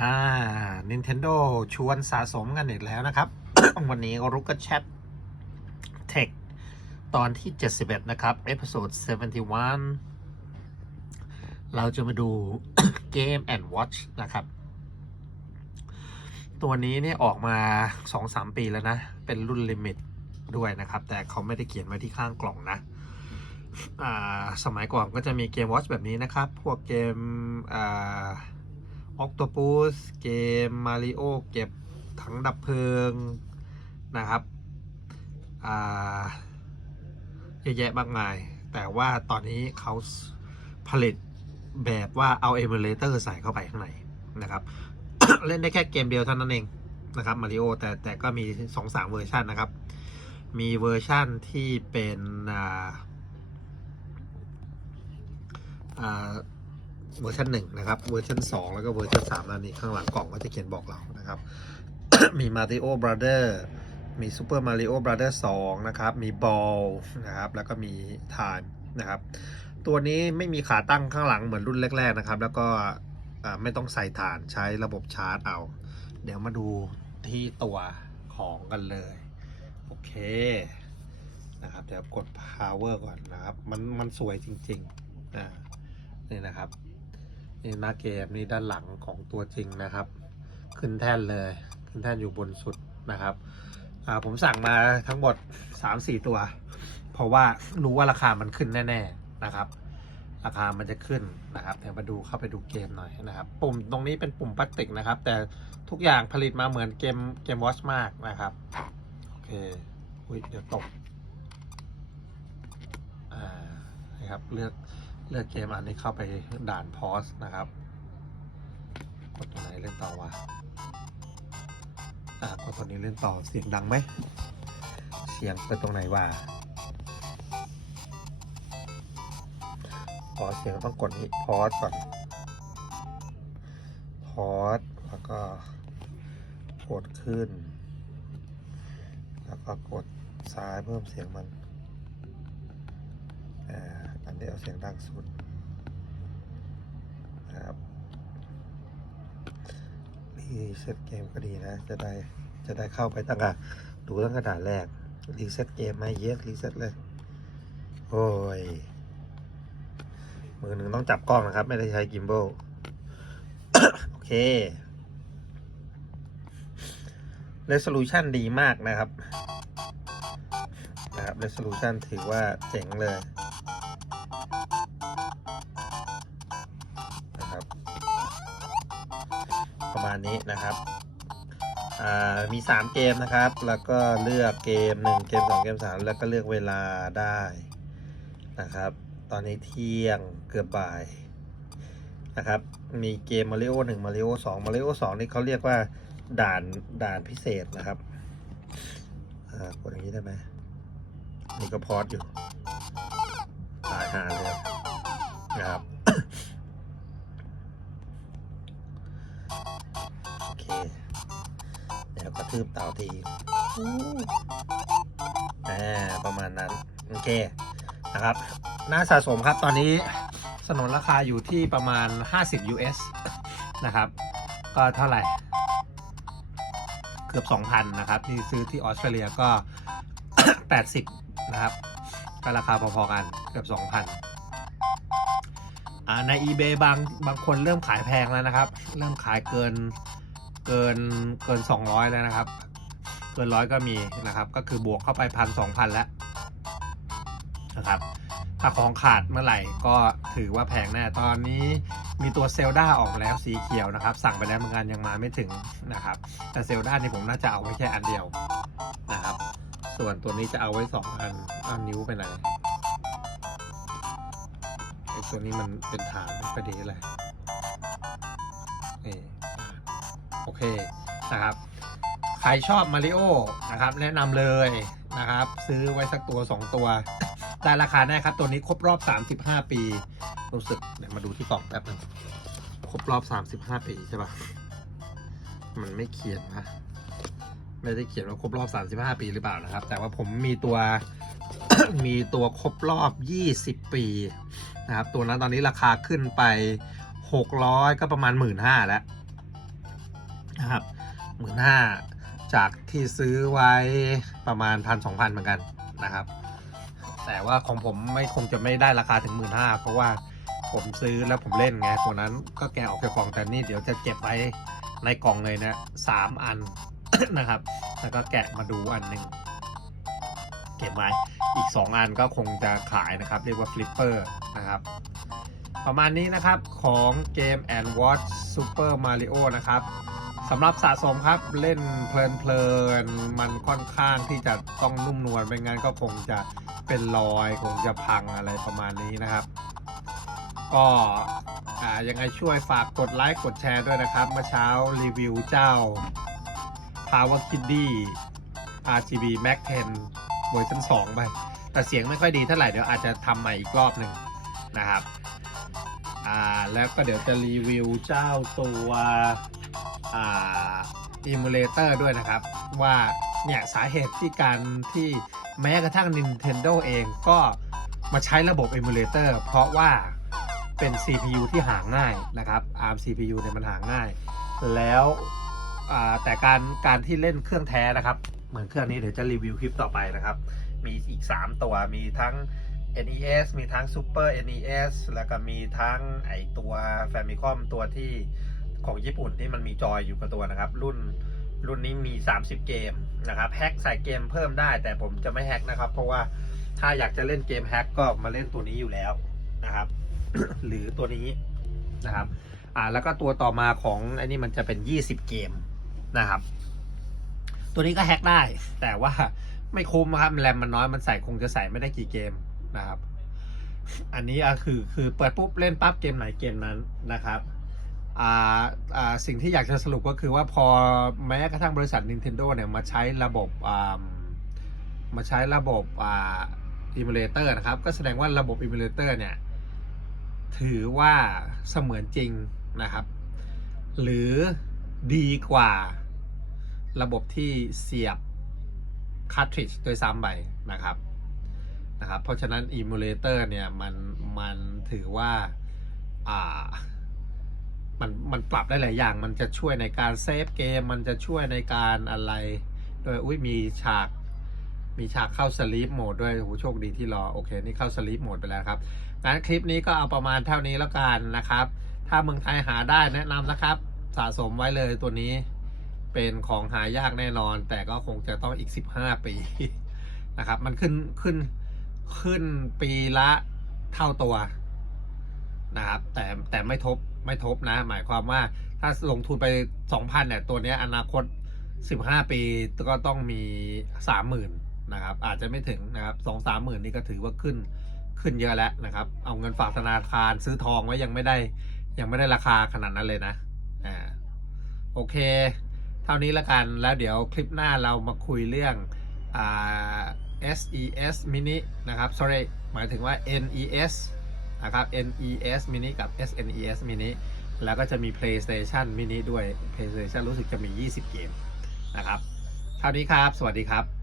อ่า Nintendo ชวนสะสมกันอีกแล้วนะครับ วันนี้รุกก Chat Tech ตอนที่ 71 นะครับ Episode 71 เราจะมาดู Game and Watch นะครับ ตัวนี้เนี่ยออกมา 2-3 ปีแล้วนะ เป็นรุ่นลิมิตด้วยนะครับ แต่เขาไม่ได้เขียนไว้ที่ข้างกล่องนะสมัยก่อนก็จะมีเกม Watch แบบนี้นะครับ พวกเกมอ่า ออกโตปูสเกมมาริโอเก็บถังดับเพลิงนะครับอ่าเยอะแยะมากมาย แต่ว่าตอนนี้เขาผลิตแบบว่าเอาเอมูเลเตอร์ใส่เข้าไปข้างในนะครับ เล่นได้แค่เกมเดียวเท่านั้นเองนะครับมาริโอแต่แต่ก็มีสองสามเวอร์ชันนะครับ มีเวอร์ชันที่เป็นอ่าอ่า เวอร์ชันหนึ่งนะครับเวอร์ชันสองแล้วก็เวอร์ชันสามนั่นนี่ข้างหลังกล่องก็จะเขียนบอกเรานะครับ มี Mario Brother มี Super Mario Brother 2 นะครับ มี Ball นะครับ แล้วก็มี Time นะครับ ตัวนี้ไม่มีขาตั้งข้างหลังเหมือนรุ่นแรก ๆ นะครับ แล้วก็ไม่ต้องใส่ฐานใช้ระบบชาร์จเอา เดี๋ยวมาดูที่ตัวของกันเลย โอเคนะครับเดี๋ยวกด power ก่อนนะครับ มันมันสวยจริงๆอ่านี่นะครับ นี่หน้าเกมนี่ด้านหลังของตัวจริงนะครับ ขึ้นแท่นเลยขึ้นแท่นอยู่บนสุดนะครับผมสั่งมาทั้งหมด 3-4 ตัว เพราะว่ารู้ว่าราคามันขึ้นแน่ ๆนะครับ ราคามันจะขึ้นนะครับเดี๋ยวมาดูเข้าไปดูเกมหน่อยนะครับ ปุ่มตรงนี้เป็นปุ่มพลาสติกนะครับ แต่ทุกอย่างผลิตมาเหมือนเกมเกมวอชมากนะครับโอเคอุ้ยเดี๋ยวตกอ่านะครับเลือก เลือกเกมอันนี้เข้าไปด่านพอสนะครับ กดตัวไหนเล่นต่อวะอ่ากดตัวนี้เล่นต่อเสียงดังไหม เสียงเปิดตรงไหนวะอ๋อเสียงต้องกดนี้พอสก่อน พอสแล้วก็กดขึ้น แล้วก็กดซ้ายเพิ่มเสียงมัน อ่า อันนี้ เสียงดังสุดนะครับรีเซ็ตเกมก็ดีนะ จะได้จะได้เข้าไปตั้งแต่ดูตั้งแต่ด่านแรกรีเซ็ตเกมไหมเยสรีเซ็ตเลย โอ้ย มือหนึ่งต้องจับกล้องนะครับ ไม่ได้ใช้กิมโบโอเค resolution ดีมากนะครับนะครับ resolution ถือว่าเจ๋งเลย ประมาณนี้นะครับอ่ามี 3 เกมนะครับ แล้วก็เลือกเกม 1 เกม 2 เกม 3 แล้วก็เลือกเวลาได้นะครับ ตอนนี้เที่ยงเกือบบ่ายนะครับ มีเกมมาริโอ1มาริโอ2มาริโอ2นี่เขาเรียกว่าด่านด่านพิเศษนะครับอ่ากดอย่างนี้ได้ไหมนี่ก็พอดอยู่ตายหาเลยนะครับ โอเคเดี๋ยวกระทืบเต่าทีอ่าประมาณนั้น โอเคนะครับ น่าสะสมครับตอนนี้สนนราคาอยู่ที่ประมาณ 50 US นะครับ ก็เท่าไหร่ เกือบ 2,000 นะครับที่ซื้อที่ออสเตรเลียก็ 80 นะครับ ก็ราคาพอๆกันเกือบ 2,000อ่าใน eBay บางบางคนเริ่มขายแพงแล้วนะครับ เริ่มขายเกิน เกินเกิน 200 แล้วนะครับ เกินร้อยก็มีนะครับ ก็คือบวกเข้าไปพันสองพันแล้วนะครับ ถ้าของขาดเมื่อไหร่ก็ถือว่าแพงแน่ตอนนี้มีตัวเซลดาออกแล้วสีเขียวนะครับ สั่งไปแล้วเหมือนกันยังมาไม่ถึงนะครับ แต่เซลดานี่ผมน่าจะเอาไว้แค่อันเดียวนะครับ ส่วนตัวนี้จะเอาไว้สองอันเอานิ้วไปไหนไอ้ตัวนี้มันเป็นฐานไม่ค่อยดีเลย เคนะครับ ใครชอบมาริโอนะครับ แนะนำเลยนะครับ ซื้อไว้สักตัว 2 ตัว แต่ราคาแน่ครับ ตัวนี้ครบรอบ 35 ปี รู้สึกเดี๋ยวมาดูที่กล่องแป๊บนึงครบรอบ 35 ปีใช่ปะมันไม่เขียนนะไม่ได้เขียนว่าครบรอบ 35 ปีหรือเปล่านะครับ แต่ว่าผมมีตัว มีตัวครบรอบ 20 ปีนะครับ ตัวนั้นตอนนี้ราคาขึ้นไป 600 ก็ประมาณ 1 5 0 0แล้ว นะครับหมื่นห้าจากที่ซื้อไว้ประมาณพันสองพันเหมือนกันนะครับ แต่ว่าของผมไม่คงจะไม่ได้ราคาถึงหมื่นห้าเพราะว่าผมซื้อแล้วผมเล่นไงตัวนั้นก็แกะออกจากกล่องแต่นี่เดี๋ยวจะเก็บไว้ในกล่องเลยนะสามอันนะครับ แล้วก็แกะมาดูอันหนึ่งเก็บไว้อีก 2 อันก็คงจะขายนะครับ เรียกว่าฟลิปเปอร์นะครับ ประมาณนี้นะครับของเกม and Watch Super Mario นะครับ สำหรับสะสมครับเล่นเพลินๆมันค่อนข้างที่จะต้องนุ่มนวลไม่งั้นก็คงจะเป็นรอยคงจะพังอะไรประมาณนี้นะครับ ก็ยังไงช่วยฝากกดไลค์กดแชร์ด้วยนะครับเมื่อเช้ารีวิวเจ้า Power Kiddy RGB Max 10เวอร์ชัน2ไปแต่เสียงไม่ค่อยดีเท่าไหร่เดี๋ยวอาจจะทำใหม่อีกรอบหนึ่งนะครับ อ่าแล้วก็เดี๋ยวจะรีวิวเจ้าตัว อ่า emulator ด้วยนะครับ ว่าเนี่ยสาเหตุที่การที่แม้กระทั่ง Nintendo เองก็มาใช้ระบบ emulator เพราะว่าเป็น CPU ที่หาง่ายนะครับ ARM CPU เนี่ยมันหาง่าย แล้วแต่การการที่เล่นเครื่องแท้นะครับ เหมือนเครื่องนี้เดี๋ยวจะรีวิวคลิปต่อไปนะครับ มีอีก 3 ตัวมีทั้ง NES มีทั้ง Super NES แล้วก็มีทั้งไอตัว Famicom ตัวที่ ของญี่ปุ่นที่มันมีจอยอยู่กับตัวนะครับ รุ่นรุ่นนี้มี 30 เกมนะครับแฮกใส่เกมเพิ่มได้ แต่ผมจะไม่แฮกนะครับ เพราะว่าถ้าอยากจะเล่นเกมแฮกก็มาเล่นตัวนี้อยู่แล้วนะครับ หรือตัวนี้นะครับอ่าแล้วก็ตัวต่อมาของอ้นี่มันจะเป็น 20 เกมนะครับ ตัวนี้ก็แฮกได้ แต่ว่าไม่คุ้มครับแรมมันน้อยมันใส่คงจะใส่ไม่ได้กี่เกมนะครับ อันนี้คือคือเปิดปุ๊บเล่นปั๊บเกมไหนเกมนั้นนะครับ สิ่งที่อยากจะสรุปก็คือว่าพอแม้กระทั่งบริษัท Nintendo เนี่ยมาใช้ระบบมาใช้ระบบอ่า emulator นะครับ ก็แสดงว่าระบบ emulator เนี่ย ถือว่าเสมือนจริงนะครับ หรือดีกว่าระบบที่เสียบคาร์ทริดจ์โดยซ้ำไปนะครับนะครับ เพราะฉะนั้น emulator เนี่ย มันมันถือว่าอ่า มันมันปรับได้หลายอย่าง มันจะช่วยในการเซฟเกม มันจะช่วยในการอะไร โดยอุ้ยมีฉากมีฉากเข้าสลีปโหมดด้วยโหโชคดีที่รอ โอเค นี่เข้าสลีปโหมดไปแล้วครับงั้นคลิปนี้ก็เอาประมาณเท่านี้แล้วกันนะครับ ถ้าเมืองไทยหาได้แนะนำนะครับ สะสมไว้เลยตัวนี้เป็นของหายากแน่นอน แต่ก็คงจะต้องอีก 15 ปีนะครับ มันขึ้นขึ้นขึ้นปีละเท่าตัวนะครับ แต่แต่ไม่ทบ ไม่ทบนะ หมายความว่าถ้าลงทุนไป 2,000เนี่ยตัวนี้อนาคต 15 ปีก็ต้องมี 30,000นะครับอาจจะไม่ถึงนะครับสองสามหมื่นนี่ก็ถือว่าขึ้นขึ้นเยอะแล้วนะครับ เอาเงินฝากธนาคารซื้อทองไว้ยังไม่ได้ยังไม่ได้ราคาขนาดนั้นเลยนะอ่าโอเค เท่านี้ละกันแล้วเดี๋ยวคลิปหน้าเรามาคุยเรื่องอ่า SES mini นะครับ sorry หมายถึงว่า NES นะครับ NES mini กับ SNES mini แล้วก็จะมี PlayStation mini ด้วย PlayStation รู้สึกจะมี 20 เกมนะครับ เท่านี้ครับ สวัสดีครับ